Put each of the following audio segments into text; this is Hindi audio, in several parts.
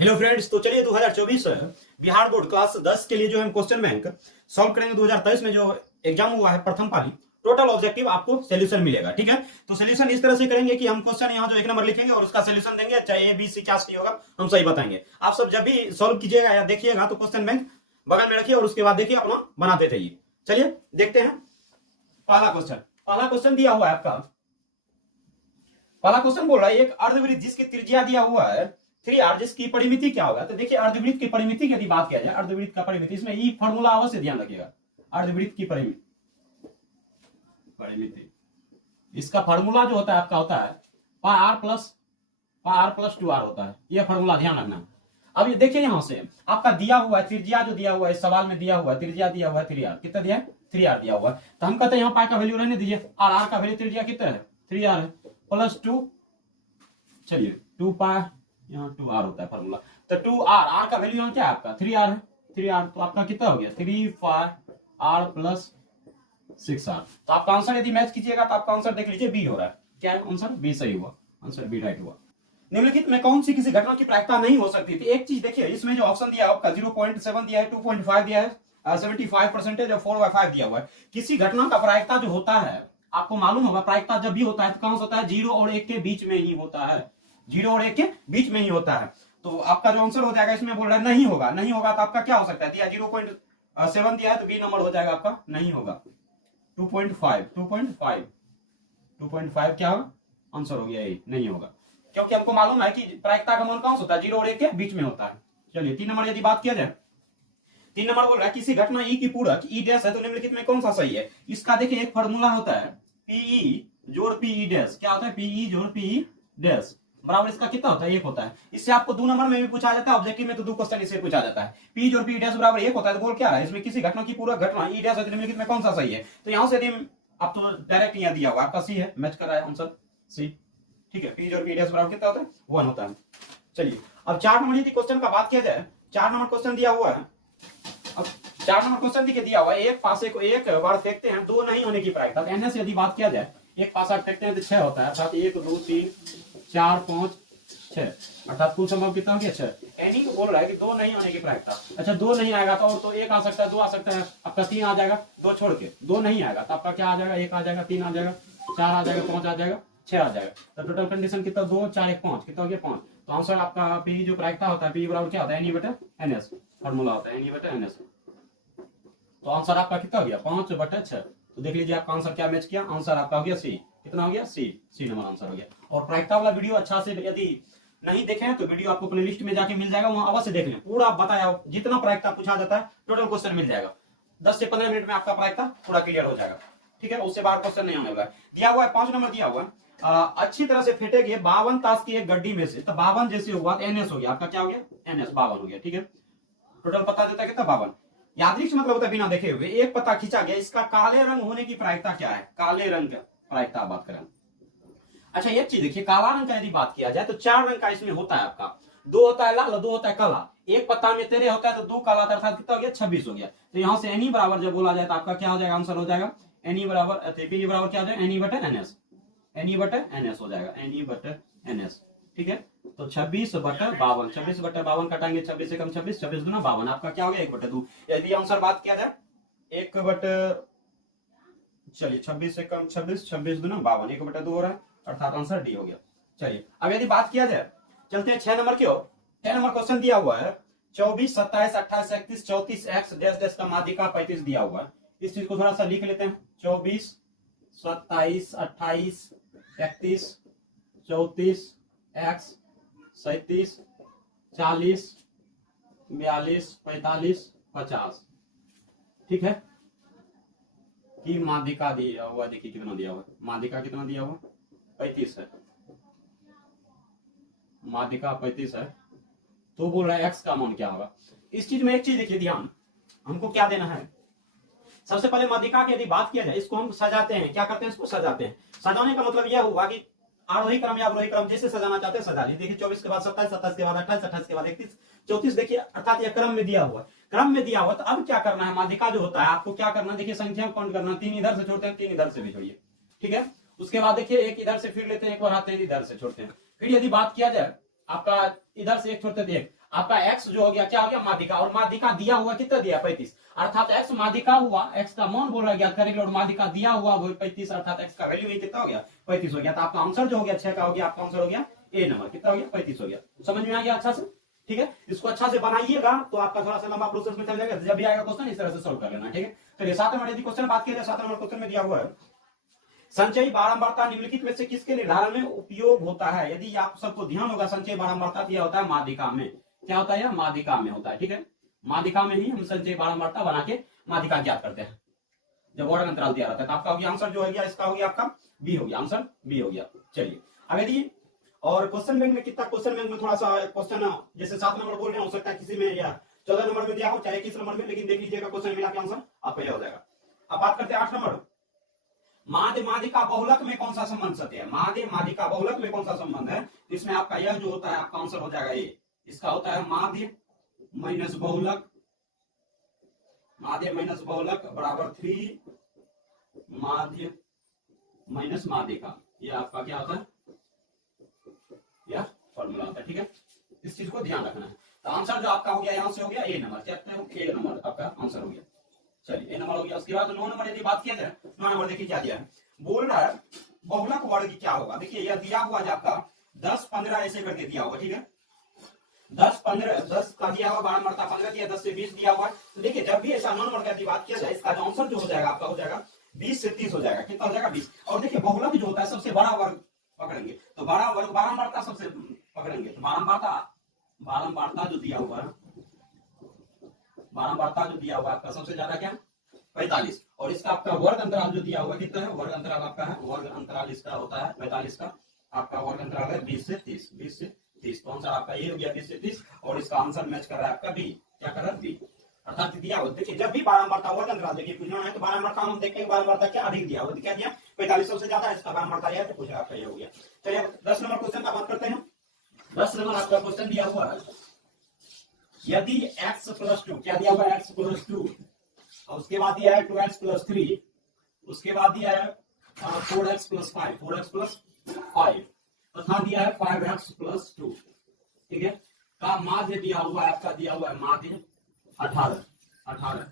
हेलो फ्रेंड्स, तो चलिए 2024 बिहार बोर्ड क्लास 10 के लिए जो हम क्वेश्चन बैंक सॉल्व करेंगे। 2023 में जो एग्जाम हुआ है प्रथम पाली, टोटल ऑब्जेक्टिव आपको सोल्यूशन मिलेगा। ठीक है, तो सोल्यूशन इस तरह से करेंगे कि हम क्वेश्चन यहाँ जो एक नंबर लिखेंगे और उसका सोल्यूशन देंगे, चाहे ए बी सी क्या सही होगा हम सही बताएंगे। आप सब जब भी सॉल्व कीजिएगा या देखिएगा तो क्वेश्चन बैंक बगल में रखिए और उसके बाद देखिए अपना बनाते रहिए। चलिए देखते हैं पहला क्वेश्चन दिया हुआ है आपका। पहला क्वेश्चन बोल रहा है एक अर्धवृत्त जिसकी त्रिज्या दिया हुआ है 3r, जिसकी परिमिति क्या होगा। तो देखिए अर्धवृत्त की परिमिति की यदि बात किया जाए, अर्धवृत्त का परिमिति, इसमें ई फॉर्मूला अवश्य ध्यान रखिएगा। अर्धवृत्त की परिमिति इसका फॉर्मूला जो होता है आपका होता है पाई r प्लस 2r होता है। यह फॉर्मूला ध्यान रखना। अब ये देखिए यहां से आपका दिया हुआ है त्रिज्या, जो दिया हुआ है इस सवाल में दिया हुआ है त्रिज्या दिया हुआ है 3r। कितना दिया है? 3r दिया हुआ है। तो हम कहते हैं यहाँ पाई का वैल्यू रहने दीजिए और r का वैल्यू त्रिज्या कितना है? 3r है प्लस 2। चलिए 2 पाई, यहाँ 2r होता है फॉर्मूला। तो 2r, r का वैल्यू यहाँ क्या है आपका? 3r है। 3r तो आपका कितना हो गया? 3 पाई r प्लस 6r। तो आपका आंसर यदि मैच कीजिएगा तो आपका आंसर देख लीजिए बी हो रहा है। क्या है आंसर? बी सही हुआ, आंसर बी राइट हुआ। निम्नलिखित में कौन सी किसी घटना की प्रायिकता नहीं हो सकती थी? एक चीज देखिए, इसमें जो ऑप्शन दिया है आपका 0.7 दिया है, 2.5 दिया है, 75% और 4/5 दिया हुआ है। किसी घटना का प्रायिकता जो होता है आपको मालूम होगा, प्रायिकता जब भी होता है तो कौन सा होता है? 0 और 1 के बीच में ही होता है। 0 और 1 के बीच में ही होता है। तो आपका जो आंसर हो जाएगा इसमें बोल रहा है नहीं होगा। नहीं होगा तो आपका क्या हो सकता है? दिया 0.7 दिया है तो बी नंबर हो जाएगा आपका, नहीं होगा। 2.5 क्या होगा? आंसर हो गया ये, नहीं होगा, क्योंकि हमको मालूम है कि प्रायिकता का मान कौन सा होता है? 0 और 1 के बीच में होता है। चलिए 3 नंबर यदि बात किया जाए, 3 नंबर बोल रहा है किसी घटना ई की पूरक ई डैश है तो निम्नलिखित में कौन सा सही है? इसका देखिए एक फॉर्मूला होता है पीई जोड़ पीई डैश। क्या होता है? पीई जोड़ पीई डैश बराबर इसका कितना होता है? 1 होता है। इससे आपको 2 नंबर में भी पूछा जाता है, ऑब्जेक्टिव में तो 2 क्वेश्चन इससे पूछा जाता है। पी जोड़ पी डैश बराबर 1 होता है। तो बोल क्या रहा है इसमें? किसी घटना की पूरक घटना ई डैश है तो निम्नलिखित में कौन सा सही है? तो यहां से यदि आप तो डायरेक्ट यहाँ दिया हुआ आपका सी है, मैच कर रहा है आंसर सी। ठीक है, पी जोड़ पी डैश बराबर कितना होता है? 1 होता है। चलिए अब 4 नंबर यदि क्वेश्चन का बात किया जाए, 4 नंबर क्वेश्चन दिया हुआ है। अब 4 नंबर क्वेश्चन दिया हुआ है एक पासे को एक बार फेंकते हैं 2 नहीं होने की प्रायिकता। एनएस यदि बात किया जाए, एक पासा फेंकते हैं तो 6 होता है, अर्थात 1 2 3 4 5 6, अर्थात कुल संभव कितना हो गया? 6। एनी को बोल रहा है कि 2 नहीं होने की प्रायिकता। अच्छा 2 नहीं आएगा तो और तो 1 आ सकता है, 2 आ सकता है, आपका 3 आ जाएगा। 2 छोड़ के 2 नहीं आएगा तो आपका क्या आ जाएगा? 1 आ जाएगा, 3 आ जाएगा, 4 आ जाएगा, 5 आ जाएगा, 6 आ जाएगा। तो टोटल कंडीशन कितना? 2 4 1 5, कितना हो गया? 5। तो आंसर आपका पी जो प्रायिकता होता है, पी बराबर क्या होता है? एनी बटा एनएस, फॉर्मूला होता है एनी बटा एनएस। तो आंसर आपका कितना हो गया? 5/6। तो देख लीजिए आपका आंसर क्या मैच किया? आंसर आपका हो गया सी। कितना हो गया? सी नंबर आंसर हो गया। और प्रायिकता वाला वीडियो अच्छा से यदि नहीं देखे तो वीडियो आपको प्लेलिस्ट में जाके मिल जाएगा, वहां अवश्य देख लें। पूरा बताया जितना प्रायिकता पूछा जाता है टोटल क्वेश्चन मिल जाएगा। 10 से 15 मिनट में आपका प्रायिकता पूरा क्लियर हो जाएगा। ठीक है, उससे बाहर क्वेश्चन नहीं होने वाला है। दिया हुआ है 5 नंबर दिया हुआ है अच्छी तरह से फेंटेगे 52 ताश की एक गड्डी में से। तो 52 जैसे हुआ तो एनएस हो गया आपका, क्या हो गया? एनएस 52 हो गया। ठीक है, टोटल पता देता है कितना? 52। यादृच्छिक मतलब होता है बिना देखे हुए। एक पत्ता खींचा गया, इसका काले रंग होने की प्रायिकता क्या है? काले रंग का प्रायिकता बात करें। अच्छा एक चीज देखिए, काला रंग का यदि बात किया जाए तो 4 रंग का इसमें होता है आपका। 2 होता है लाल, 2 होता है काला। एक पत्ता में 13 होता है तो 2 काला, अर्थात कितना हो गया? 26 हो गया। तो यहां से एनी बराबर जब बोला जाए तो आपका क्या हो जाएगा? आंसर हो जाएगा एनी बराबर पी बराबर क्या हो जाएगा? एनी बटे एनएस। एनी बटे एनएस हो जाएगा, एनी बटे एनएस। ठीक है, तो 26/52, 26/52 कटाएंगे, 26 से कम 26, 26 दूना 52, आपका क्या हो गया? 1/2। यदि आंसर बात किया जाए 1/, चलिए 26 से कम 26, 26 दूना 52, 1/2 हो रहा है, अर्थात आंसर डी हो गया। चलिए अब यदि बात किया जाए, चलते हैं 6 नंबर की ओर। 6 नंबर क्वेश्चन दिया हुआ है 24 27 28 31 34 एक्स डैश डैश का माध्यिका 35 दिया हुआ है। इस चीज को थोड़ा सा लिख लेते हैं। 24 27 28 31 34 एक्स 37 40 42 45 50। ठीक है, की माध्यिका दिया हुआ, देखिए कितना दिया हुआ? माध्यिका कितना दिया हुआ? 35 है। माध्यिका 35 है तो बोल रहा है एक्स का मान क्या होगा? इस चीज में एक चीज देखिए ध्यान, हमको क्या देना है? सबसे पहले माध्यिका की यदि बात किया जाए, इसको हम सजाते हैं। क्या करते हैं? इसको सजाते हैं। सजाने का मतलब यह हुआ कि आरोही क्रम या अवरोही क्रम जैसे सजाना चाहते हैं सजा लीजिए। देखिए 24 के बाद 27, 27 के बाद 28, 28 के बाद 31, 34 देखिए, अर्थात यह क्रम में दिया हुआ। क्रम में दिया हुआ तो अब क्या करना है? माध्यिका जो होता है आपको क्या करना है? देखिए संख्या काउंट करना, 3 इधर से छोड़ते हैं, 3 इधर से भी छोड़िए। ठीक है, उसके बाद देखिए 1 इधर से फिर लेते हैं, एक बार आते हैं इधर से छोड़ते हैं। फिर यदि बात किया जाए आपका इधर से 1 छोड़ते थे 1, आपका x जो हो गया क्या हो गया माध्यिका, और माध्यिका दिया हुआ कितना दिया 35, अर्थात x माध्यिका हुआ, x का मान बोला गया करेक्ट, और माध्यिका दिया हुआ वो 35, अर्थात x का वैल्यू ही कितना हो गया 35 हो गया। तो आपका आंसर जो हो गया 6 का हो गया, आपका आंसर हो गया ए नंबर, कितना हो गया 35 हो गया। समझ में आ गया अच्छा से, ठीक है। इसको अच्छा से बनाइएगा तो आपका थोड़ा सा लंबा प्रोसेस में चल जाएगा, जब भी आएगा क्वेश्चन इस तरह से सोल्व कर लेना, ठीक है। चलिए 7 नंबर यदि क्वेश्चन बात की 7 नंबर क्वेश्चन में दिया हुआ है संचयी बारंबारता निम्नलिखित में से किसके निर्धारण में उपयोग होता है। यदि आप सबको ध्यान होगा संचयी बारंबारता दिया होता है माध्यिका में, क्या होता है माध्यिका में होता है, ठीक है। माध्यिका में ही हम संचयी बारंबारता बना के माध्यिका ज्ञात करते हैं जब वर्ग अंतराल दिया रहता है। तो आपका हो गया आंसर जो है गया इसका हो गया आपका बी हो गया, आंसर बी हो गया। चलिए अब यदि और क्वेश्चन बैंक में कितना, क्वेश्चन बैंक में थोड़ा सा क्वेश्चन जैसे 7 नंबर बोल रहे हैं हो सकता है किसी में या 14 नंबर में दिया हो चाहे 21 नंबर में, लेकिन देख लीजिएगा क्वेश्चन मिला के आंसर आपका यह हो जाएगा। अब बात करते हैं 8 नंबर, माध्य माध्यिका बहुलक में कौन सा संबंध सत्य है। माध्य माध्यिका बहुलक में कौन सा संबंध है, इसमें आपका यह जो होता है आपका आंसर हो जाएगा ये, इसका होता है माध्य माइनस बहुलक, माध्य माइनस बहुलक बराबर 3 माध्य माइनस माध्यिका, ये आपका क्या होता है यह फॉर्मूला होता है, ठीक है। इस चीज को ध्यान रखना है। तो आंसर जो आपका हो गया यहां से हो गया ए नंबर, कहते हैं ए नंबर आपका आंसर हो गया। चलिए ए नंबर हो गया। उसके बाद 9 नंबर यदि बात किया जाए 9 नंबर देखिए क्या दिया है, बोल रहा है बहुलक वर्ग क्या होगा। देखिए यह दिया हुआ है आपका 10 15 ऐसे करके दिया हुआ, ठीक है। 10 15 10 का दिया हुआ बारंबारता 15 दिया, 10 से 20 दिया हुआ है। तो देखिए जब भी ऐसा 9 नंबर की बात किया जाए इसका जो आंसर जो हो जाएगा आपका हो जाएगा 20 से 30 हो जाएगा, कितना हो जाएगा 20। और देखिए बहुलक जो होता है सबसे बड़ा वर्ग पकड़ेंगे, तो बड़ा वर्ग बारंबारता सबसे पकड़ेंगे, तो बारंबारता जो दिया हुआ है, बारंबारता जो दिया हुआ आपका सबसे ज्यादा क्या 45, और इसका आपका वर्ग अंतराल जो दिया हुआ कितना है, वर्ग अंतराल आपका है, वर्ग अंतराल इसका होता है 45 का, आपका वर्ग अंतराल है 20 से 30, 20 से 30। तो आंसर आपका ये हो गया 20 से 30, और इसका आंसर मैच कर रहा है आपका बी, क्या कर रहा है बी, अर्थात दिया हुआ। देखिए जब भी बारंबारता वर्ग अंतराल देखिए पूछना है तो बारंबारता हम देखते हैं बारंबारता क्या अधिक दिया हुआ, क्या दिया 45 सबसे ज्यादा, इसका बारंबारता यह तो पूछा आपका ये हो गया। चलिए 10 नंबर क्वेश्चन का बात करते हैं। 10 नंबर आपका क्वेश्चन दिया हुआ है, यदि x + 2, क्या दिया हुआ है x + 2, और उसके बाद दिया है 2x + 3, उसके बाद दिया है 4x + 5, 4x + 5, तथा दिया है 5x + 2, ठीक है। का माध्य दिया हुआ है आपका, दिया हुआ है माध्य 18।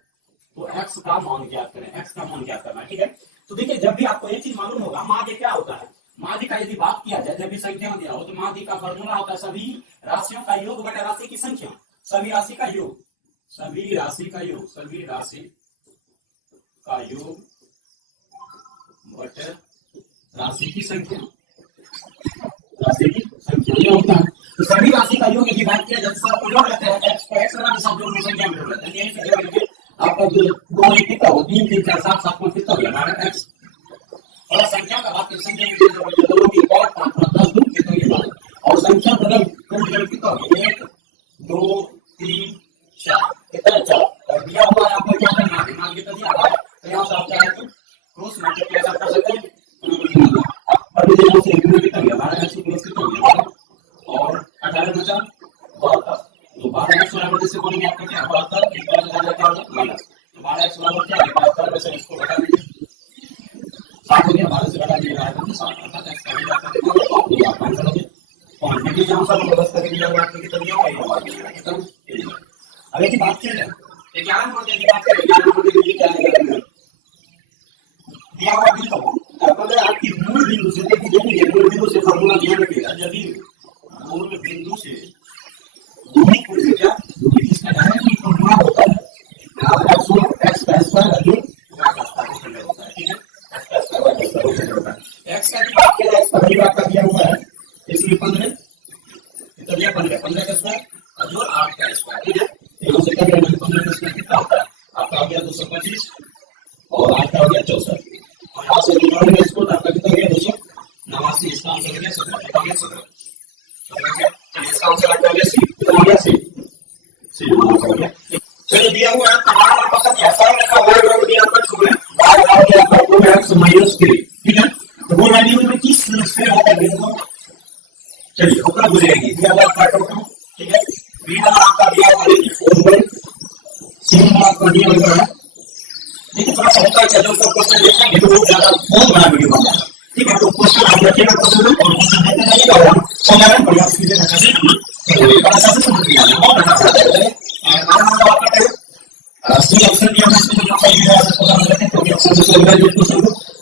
तो x का मान ज्ञात करें, x का मान ज्ञात करना है, ठीक है। तो देखिए जब भी आपको ये चीज मालूम होगा माध्य क्या होता है, माध्य का यदि बात किया जाए जब भी संख्या दिया हो तो माध्य का फॉर्मूला होता है सभी राशियों का योग बटा राशि की संख्या, सभी राशि का योग, सभी राशि का योग, सभी राशि का योग बटे राशि की संख्या, राशि की संख्या ये होता है। तो सभी राशि का योग की बात किया जाए सब जोड़ लेते हैं, x को x के साथ जोड़ संख्या में जोड़ लेते हैं, यही से जोड़ करके आपका जो 2 कितना हो 3 3 4 7 7 कितना हो गया 12x, और संख्या का बात संख्या में जोड़ के 2 की पावर 5 10 2 कितना ये बात, और संख्या बदल कितना हो गया 1 2 3 4 कितना 4, और दिया हुआ है आपको क्या करना है, मान कितना दिया हुआ है, तो यहाँ से आप चाहे तो क्रॉस मल्टीप्लाई कर सकते हैं, और ये से कितना गया 12x प्लस कितना हो गया और 18 बचा 72, तो 12x बराबर जैसे बोलेंगे आपका क्या 72 एक बार लगा क्या होगा माइनस, तो 12x बराबर क्या है 72 में से इसको घटा दीजिए 7 हो गया, 12 से घटा दिया तो 7 अर्थात x का वैल्यू आपका कितना होगा आपका आंसर हो गया। क्वांटिटी के आंसर को बस करके दिया हुआ आपको कितना दिया होगा कितना। अब एक बात की जाए 11 नंबर की बात करें, 11 नंबर के लिए क्या है दिया हुआ बिंदु, अगर आपकी मूल बिंदु से देखिए मूल बिंदु से फॉर्मूला ध्यान रखिएगा, यदि मूल बिंदु से दूरी को लेकर इसका डायरेक्टली फॉर्मूला होता है x का स्क्वायर अधिक y का स्क्वायर होता है, ठीक है। x का स्क्वायर होता है, x का जो आपके x का वैल्यू आपका दिया हुआ है इसमें 15 कितना दिया 15 का स्क्वायर और जो 8 का स्क्वायर, ठीक है। यहां से कर लेंगे 15 का स्क्वायर कितना होता है आपका हो गया 225 और 8 का हो गया 64, और यहां से निकाल लेंगे इसको आपका कितना हो गया 289, इसका आंसर हो गया 17। इसका आंसर आपका हो गया सी, कितना हो गया सी, सी आंसर हो गया। चलिए दिया हुआ है तमाम पता ऐसा रखा हुआ है दिया आपका छोड़े बाहर आ गया आपका 2x - 3, ठीक है। तो वो वैल्यू में किस से होता है, चलिए ओकरा बुझेगी दिया हुआ काट दो, ठीक है। बी नंबर आपका दिया हुआ है 4 सी नंबर आपका दिया हुआ है, लेकिन थोड़ा सा होता है जब तक क्वेश्चन देखेंगे तो बहुत ज्यादा बहुत बड़ा वीडियो बन जाएगा, ठीक है। तो क्वेश्चन आप रखिएगा क्वेश्चन और क्वेश्चन देते जाइएगा और समझने का प्रयास कीजिएगा कैसे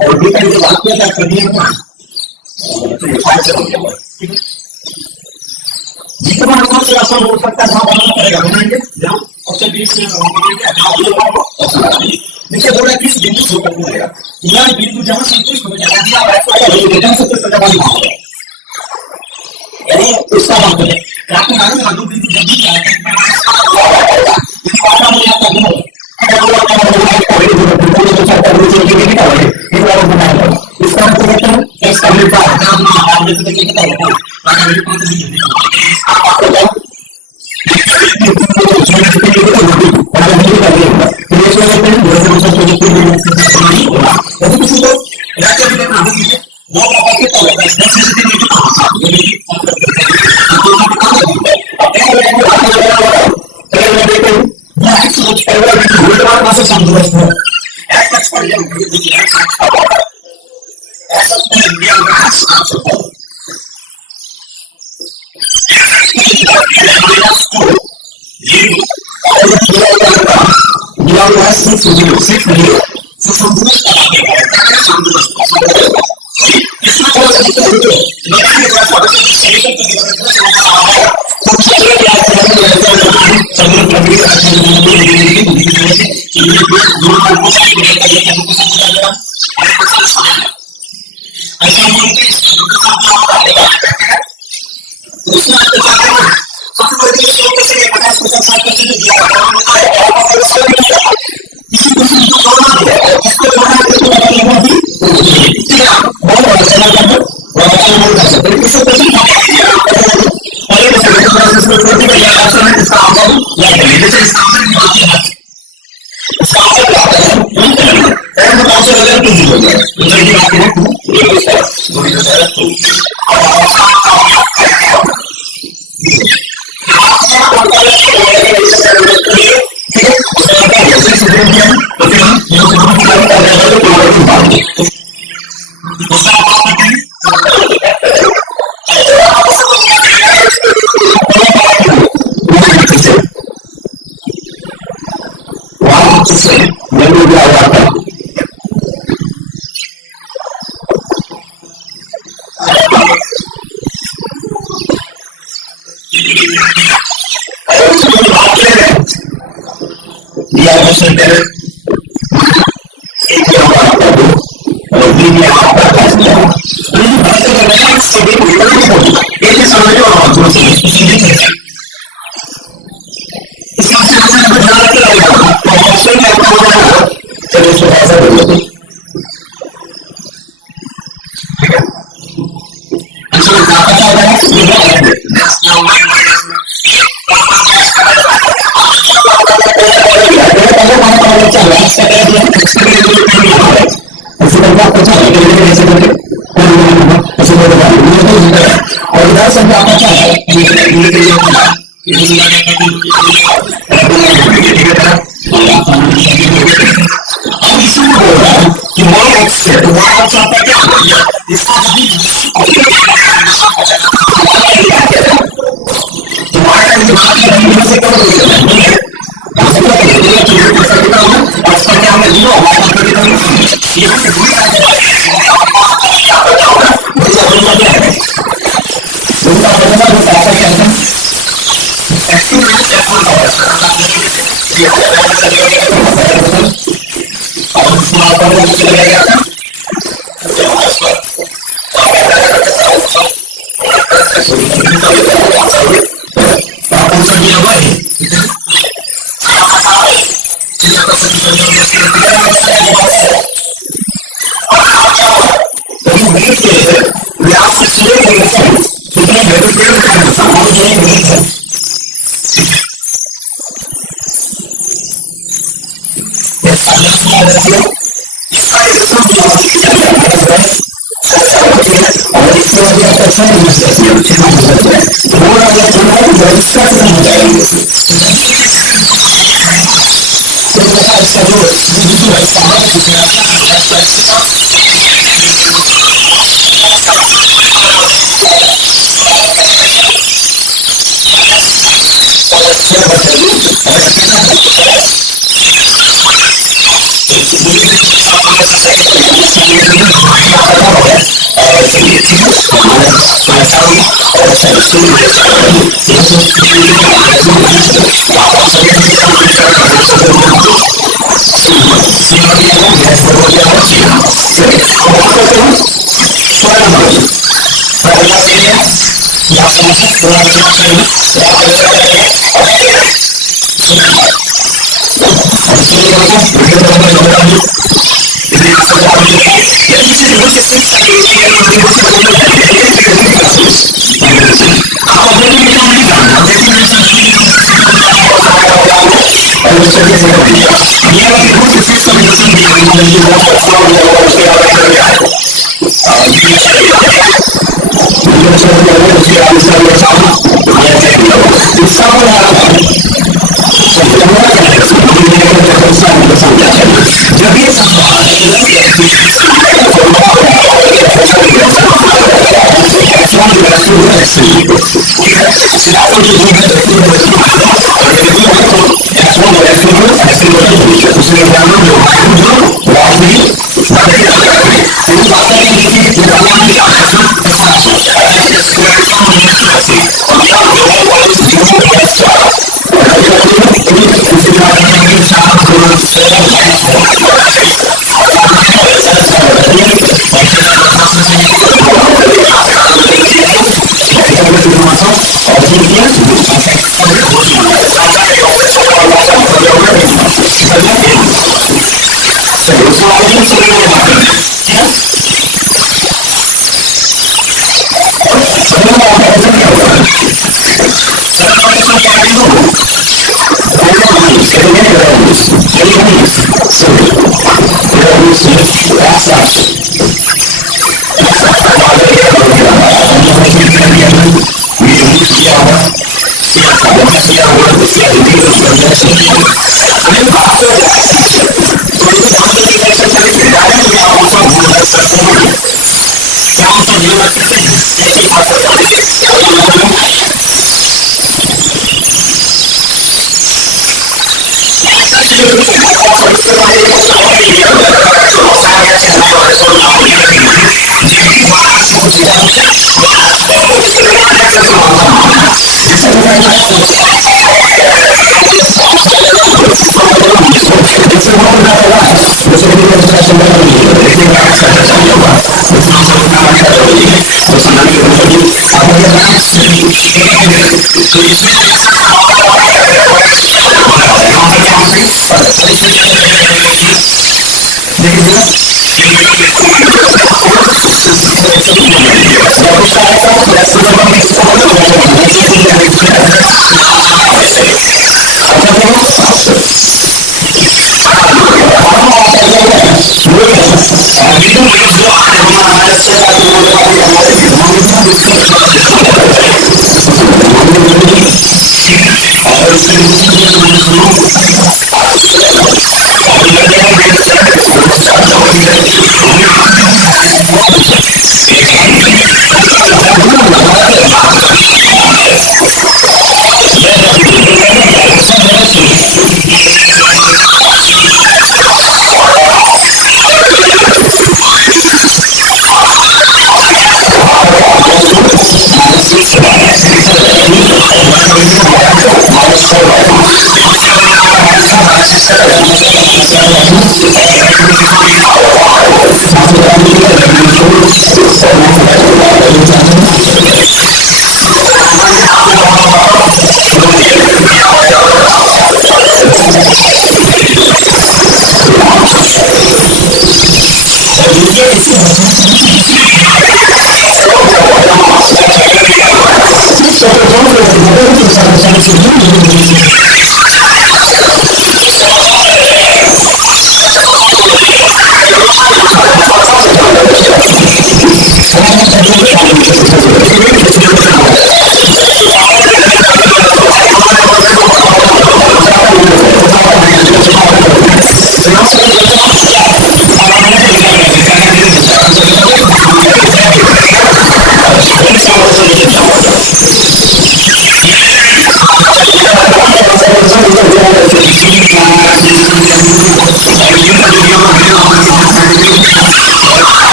और भी कई बात किया कर दिया तो ये फाइल से हो गया। ठीक है, जितना नंबर से आसान हो सकता है वहां बनाना पड़ेगा, बनाएंगे जहां सबसे बीच में देखिए बोला किस बिंदु से होकर मिलेगा यह बिंदु जहां संतुष्ट हो जाएगा दिया रिटर्न से कुछ जवाब नहीं यानी उसका मतलब है आपको मालूम है दो बिंदु जब भी जाएगा यदि वाला में आता है अगर वो आपका इसका मतलब है एक्स का मिलता है नाम आप जैसे कि कितना होगा बाकी मेरे को नहीं है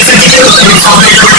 इस वीडियो को